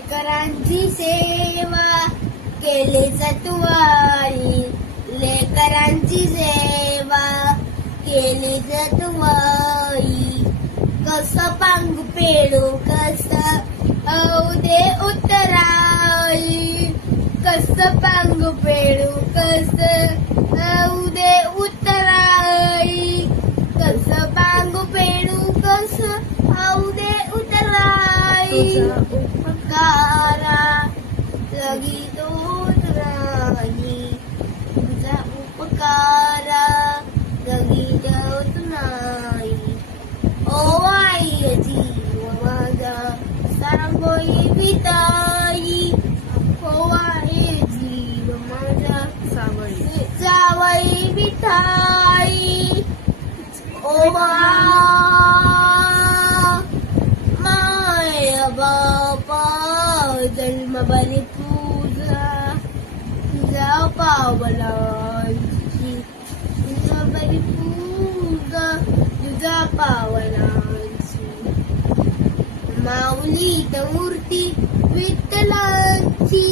लेकरांची सेवा केली जतवाई, लेकरांची सेवा केली जतवाई. कसं पांग पेडू कसं दे उतराई, कसं पांग पेडू कसं दे उतराई, कसं पांग पेडू कसं दे उतराई. उपकारा लगी तो उतराई, तुझा उपकारा लगी होत नाही. ओ आई जीव माझा सांगोई विताई, ओ आई जीव माझा जावई विठाई. ओ माय बापा जन्म बली तुझा, तुझा पावलांची, तुझा बली पूजा तुझा पावलांची. माऊली मूर्ती विठ्ठलांची,